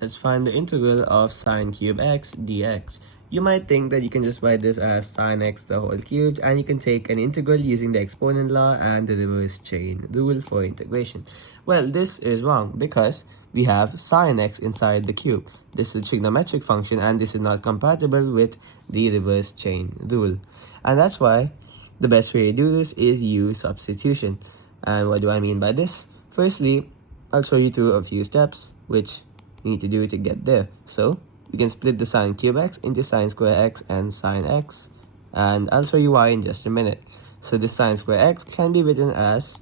Let's find the integral of sine cube x dx. You might think that you can just write this as sine x the whole cubed, and you can take an integral using the exponent law and the reverse chain rule for integration. Well, this is wrong because we have sine x inside the cube. This is a trigonometric function and this is not compatible with the reverse chain rule. And that's why the best way to do this is use substitution. And what do I mean by this? Firstly, I'll show you through a few steps which you need to do to get there. So we can split the sine cube x into sine square x and sine x, and I'll show you why in just a minute. So this sine square x can be written as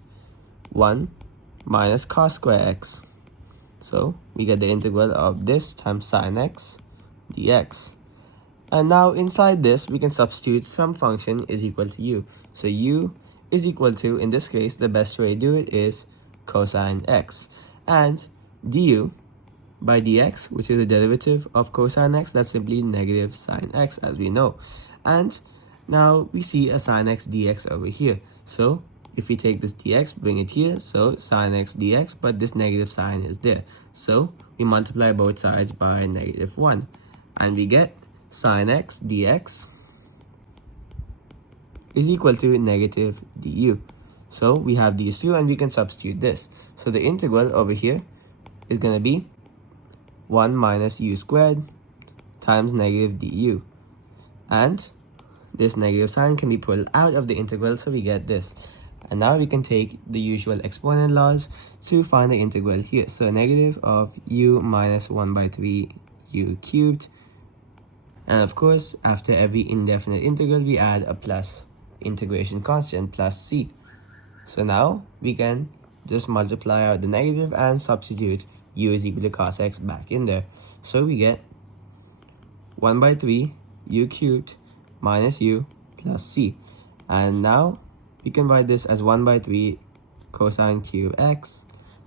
1 minus cos square x. So we get the integral of this times sine x dx. And now inside this we can substitute some function is equal to u. So u is equal to, in this case, the best way to do it is cosine x, and du by dx, which is the derivative of cosine x, that's simply negative sine x, as we know. And now we see a sine x dx over here. So if we take this dx, bring it here, so sine x dx, but this negative sign is there. So we multiply both sides by -1, and we get sine x dx is equal to negative du. So we have these two, and we can substitute this. So the integral over here is going to be 1 minus u squared times negative du. And this negative sign can be pulled out of the integral, so we get this. And now we can take the usual exponent laws to find the integral here. So a negative of u minus 1 by 3 u cubed. And of course, after every indefinite integral, we add a plus integration constant plus c. So now we can just multiply out the negative and substitute u is equal to cos x back in there. So we get 1 by 3 u cubed minus u plus c. And now we can write this as 1 by 3 cosine cube x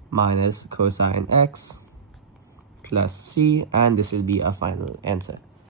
minus cosine x plus c, and this will be our final answer.